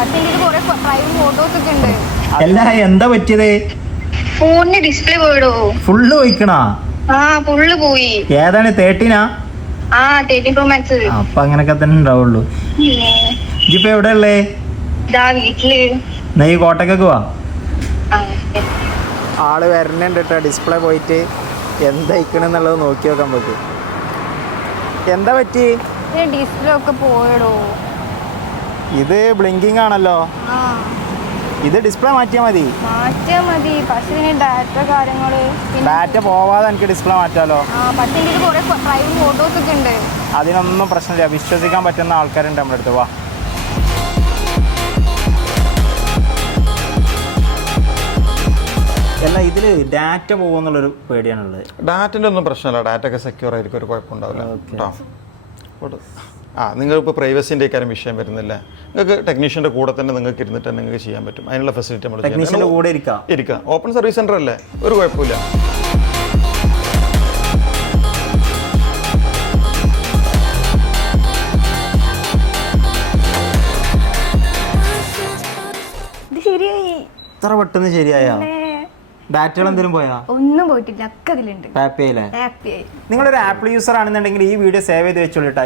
പക്ഷെ ഇതിൽ കുറെ പ്രൈവറ്റ് ഫോട്ടോസ് ഒക്കെ ഉണ്ട്. അല്ല എന്താ പറ്റിയത്? ഫോണിന് ഡിസ്പ്ലേ പോയിടോ. ഫുള്ള് പോയിക്കണാ? ആ ഫുള്ള് പോയി. ഏതാണ് തേർട്ടീനാ ആ? തേർട്ടീൻ പ്രോ മാക്സ് അപ്പൊ അങ്ങനൊക്കെ തന്നെ ഉണ്ടാവുള്ളൂ. ഇപ്പൊ എവിടെ ഉള്ളേ? വീട്ടിൽ. ഈ കോട്ടക്കൊക്കെ വാ. ആൾ വരണുണ്ട് കേട്ടോ ഡിസ്പ്ലേ പോയിട്ട് എന്തായിക്കണെന്നുള്ളത് നോക്കി നോക്കാൻ പറ്റും എന്താ പറ്റി? ഡിസ്പ്ലേ ഒക്കെ പോയടോ. ഇത് ബ്ലിങ്കിങ് ആണല്ലോ. ആ. ഇത് ഡിസ്പ്ലേ മാറ്റിയാൽ മതി. മാറ്റിയാ മതി. പക്ഷെ ഇതിന് ഡാറ്റ കാര്യങ്ങൾ പിന്നെ ഡാറ്റ പോവാതെ എനിക്ക് ഡിസ്പ്ലേ മാറ്റാലോ? ആ പക്ഷെ ഇതിൽ കുറേ പ്രൈവറ്റ് ഫോട്ടോസ് ഒക്കെ ഉണ്ട്. അതിനൊന്നും പ്രശ്നമില്ല. വിശ്വസിക്കാൻ പറ്റുന്ന ആൾക്കാരുണ്ട് നമ്മുടെ അടുത്ത്. വാ. അല്ല ഇതിൽ ഡാറ്റ പോകുമെന്നുള്ളൊരു പേടിയാണുള്ളത്. ഡാറ്റിന്റെ ഒന്നും പ്രശ്നമില്ല. ഡാറ്റ ഒക്കെ സെക്യൂർ ആയിരിക്കും. ഒരു കുഴപ്പമുണ്ടാവില്ല. കേട്ടോ ആ നിങ്ങൾക്ക് ഇപ്പോൾ പ്രൈവസിന്റെ കാര്യം വിഷയം വരുന്നില്ല? നിങ്ങൾക്ക് ടെക്നീഷ്യന്റെ കൂടെ തന്നെ നിങ്ങൾക്ക് ഇരുന്നിട്ട് തന്നെ നിങ്ങൾക്ക് ചെയ്യാൻ പറ്റും. അതിനുള്ള ഫെസിലിറ്റി നമ്മൾ. ടെക്നീഷ്യന്റെ കൂടെ ഇരിക്കാം. ഇരിക്കുക ഓപ്പൺ സർവീസ് സെന്റർ അല്ലേ? ഒരു കുഴപ്പമില്ല. ഇത്ര പെട്ടെന്ന് ശരിയായ? ഡാറ്റകൾ എന്തെങ്കിലും പോയാ? ഒന്നും പോയിട്ടില്ല ഒക്കെ അതിലുണ്ട് ഹാപ്പി ഹാപ്പിയായി നിങ്ങളൊരു ആപ്പിൾ യൂസർ ആണെന്നുണ്ടെങ്കിൽ ഈ വീഡിയോ സേവ് ചെയ്ത് വെച്ചോളിട്ടാ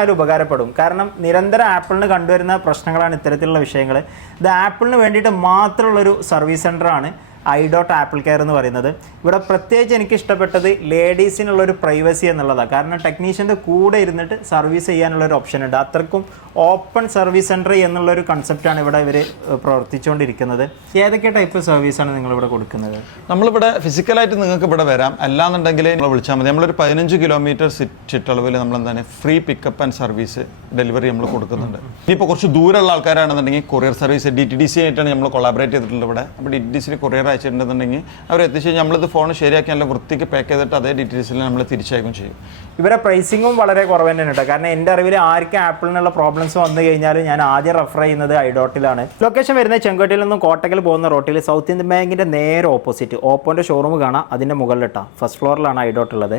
അത് ഉപകാരപ്പെടും. കാരണം നിരന്തരം ആപ്പിളിന് കണ്ടുവരുന്ന പ്രശ്നങ്ങളാണ് ഇത്തരത്തിലുള്ള വിഷയങ്ങൾ ഇത് ആപ്പിളിന് വേണ്ടിയിട്ട് മാത്രമുള്ളൊരു സർവീസ് സെന്ററാണ് ഐ ഡോട്ട് ആപ്പിൾ കെയർ എന്ന് പറയുന്നത്. ഇവിടെ പ്രത്യേകിച്ച് എനിക്ക് ഇഷ്ടപ്പെട്ടത് ലേഡീസിനുള്ളൊരു പ്രൈവസി എന്നുള്ളതാണ്. കാരണം ടെക്നീഷ്യന്റെ കൂടെ ഇരുന്നിട്ട് സർവീസ് ചെയ്യാനുള്ള ഒരു ഓപ്ഷൻ ഉണ്ട്. അത്രക്കും ഓപ്പൺ സർവീസ് സെന്റർ എന്നുള്ളൊരു കൺസെപ്റ്റാണ് ഇവിടെ ഇവർ പ്രവർത്തിച്ചുകൊണ്ടിരിക്കുന്നത്. ഏതൊക്കെ ടൈപ്പ് സർവീസാണ് നിങ്ങളിവിടെ കൊടുക്കുന്നത്? നമ്മളിവിടെ ഫിസിക്കലായിട്ട് നിങ്ങൾക്ക് ഇവിടെ വരാം. അല്ലാന്നുണ്ടെങ്കിൽ നമ്മൾ വിളിച്ചാൽ മതി. നമ്മളൊരു പതിനഞ്ച് കിലോമീറ്റർ ചുറ്റളവിൽ നമ്മൾ എന്താണ് free pickup and service delivery നമ്മൾ കൊടുക്കുന്നുണ്ട്. ഇനിയിപ്പോൾ കുറച്ച് ദൂരമുള്ള ആൾക്കാരാണെന്നുണ്ടെങ്കിൽ courier service D T D C ആയിട്ടാണ് നമ്മൾ കൊളാബറേറ്റ് ചെയ്തിട്ടുള്ളത് ഇവിടെ. അപ്പോൾ ഡി ടി ഡി സിയിൽ കൊറിയർ അയച്ചിട്ടുണ്ടെന്നുണ്ടെങ്കിൽ അവർ എത്തിച്ച് നമ്മളിത് ഫോൺ ശരിയാക്കി നല്ല വൃത്തിക്ക് പാക്ക് ചെയ്തിട്ട് അതേ ഡീറ്റെയിൽസിൽ നമ്മൾ തിരിച്ചയക്കും ചെയ്യും. ഇവരെ പ്രൈസിങ്ങും വളരെ കുറവ് തന്നെയാണ് കേട്ടോ. കാരണം എന്റെ അറിവിൽ ആർക്കും ആപ്പിളിനുള്ള പ്രോബ്ലംസ് വന്നു കഴിഞ്ഞാൽ ഞാൻ ആദ്യം റെഫർ ചെയ്യുന്നത് ഐഡോട്ടിലാണ് ലൊക്കേഷൻ വരുന്നത് ചെങ്കോട്ടയിൽ നിന്നും കോട്ടക്കൽ പോകുന്ന റോട്ടിൽ സൗത്ത് ഇന്ത്യൻ ബാങ്കിന്റെ നേരെ ഓപ്പോസിറ്റ് ഓപ്പോന്റെ ഷോറൂം കാണാം. അതിന്റെ മുകളിലിട്ടാണ് ഫസ്റ്റ് ഫ്ലോറിലാണ് ഐഡോട്ട് ഉള്ളത്.